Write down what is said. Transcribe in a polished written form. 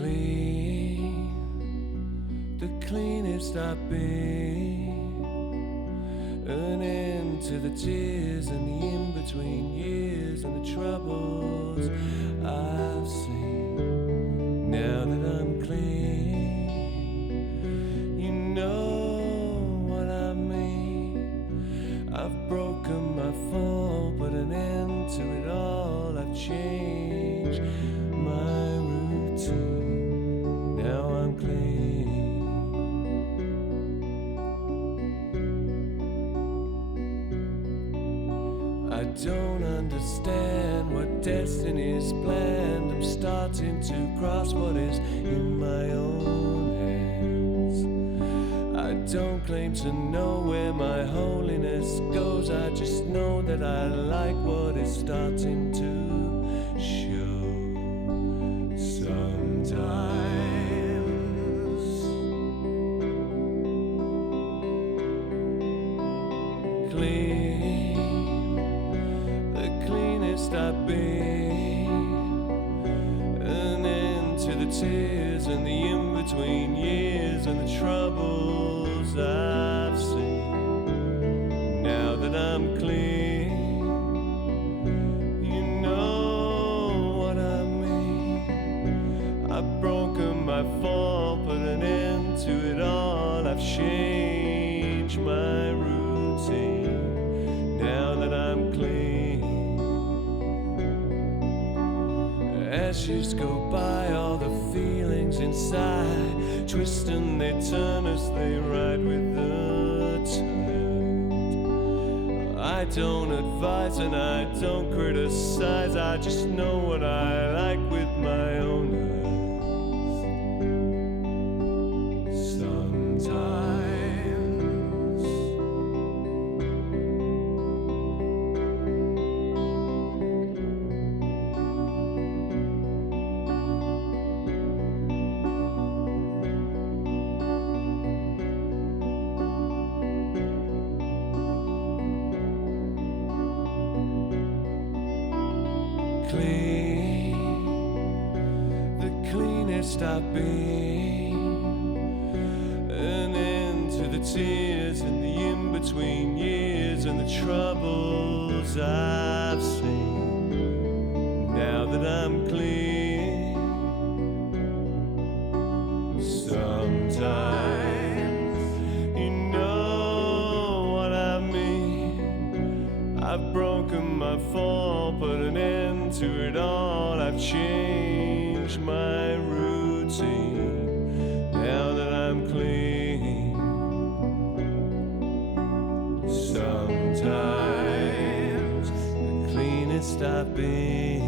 clean, the cleanest I've been. An end to the tears and the in-between years and the troubles I've seen. Now that I'm clean, you know what I mean. I've broken my fall, put an end to it all. I've changed my routine. Now I'm clean. I don't understand what destiny's planned. I'm starting to grasp what is in my own hands. I don't claim to know where my holiness goes. I just know that I like what is starting to show. Sometimes clean, I've been. An end to the tears and the in-between years and the troubles I've seen. Now that I'm clean, you know what I mean. I've broken my fall, put an end to it all. I've changed my routine. Now that I'm clean. As years go by, all the feelings inside twist and they turn as they ride with the tide. I don't advise and I don't criticize. I just know what I like with my own eyes. Sometimes clean, the cleanest I've been. An end to the tears and the in-between years and the troubles I've seen. Now that I'm clean, sometimes you know what I mean. I've broken my fall, put an end to it all. I've changed my routine. Now that I'm clean, sometimes the cleanest I've been.